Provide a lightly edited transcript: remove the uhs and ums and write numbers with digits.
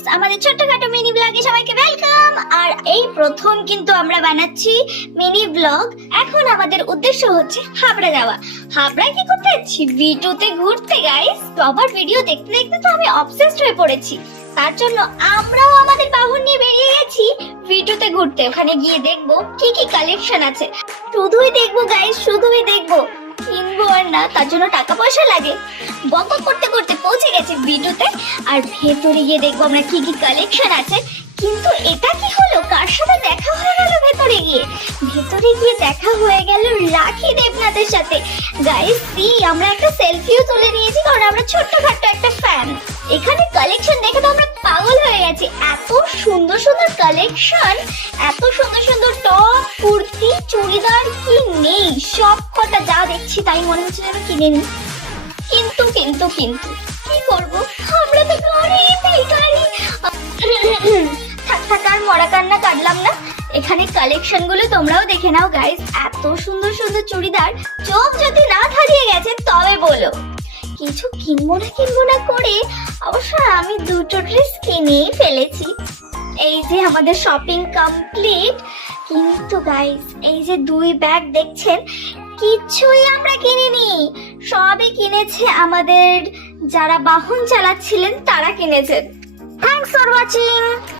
Guys, আমাদের ছোট্টখাটো mini ব্লগে সবাইকে ওয়েলকাম। আর এই প্রথম কিন্তু আমরা বানাচ্ছি মিনি ব্লগ। এখন আমাদের উদ্দেশ্য হচ্ছে হাবড়া যাওয়া। হাবড়ায় কি করতে যাচ্ছি? ভিটুতে ঘুরতে গাইস। সবার ভিডিও দেখতে দেখতে তো আমি অবসেসড হয়ে পড়েছি। তার জন্য আমরাও আমাদের বাহন নিয়ে বেরিয়ে গেছি ভিটুতে ঘুরতে। ওখানে গিয়ে দেখবো কি কি কালেকশন আছে। শুধুই দেখবো গাইস, শুধুই দেখবো, কিনবো আর না। তার জন্য টাকা পয়সা লাগে। বক বক করতে করতে পৌঁছে গেছে ভিটুতে। আর ভেতরে গিয়ে দেখবো আমরা কি কি কালেকশন আছে। কিন্তু এটা কি হলো, কার সাথে দেখা হয়ে গেল ভেতরে গিয়ে? ভেতরে গিয়ে দেখা হয়ে গেল রাখি দেবনাথের সাথে। গাইস সি, আমরা একটা সেলফিও তুলে নিয়েছি, কারণ আমরা ছোট্টখাট্ট একটা ফ্যান। এখানে কালেকশন দেখে তো আমরা পাগল হয়ে গেছি। এত সুন্দর সুন্দর কালেকশন, এত সুন্দর সুন্দর টপ, কুর্তি, চুড়িদার, কি নেই সব কটা যা দেখছি তাই মনে হচ্ছে যেন কিনে নিই। কিন্তু কিন্তু কিন্তু কি করব, আমরা তো গরিব ভিখারি। থাক থাক, আর মরা কান্না কাটলাম না। এখানে কালেকশন গুলো তোমরাও দেখে নাও গাইস। এত সুন্দর সুন্দর চুড়িদার, চোখ যদি না হারিয়ে গেছে তবে বলো। কিছু কিনবো না করে অবশ্য আমি দুটো ড্রেস কিনেই ফেলেছি। এই যে আমাদের শপিং কমপ্লিট। কিন্তু গাইস, এই যে দুই ব্যাগ দেখছেন, কিছুই আমরা কিনিনি। সবই কিনেছে আমাদের যারা বাহন চালাচ্ছিলেন, তারা কিনেছেন। Thanks for watching.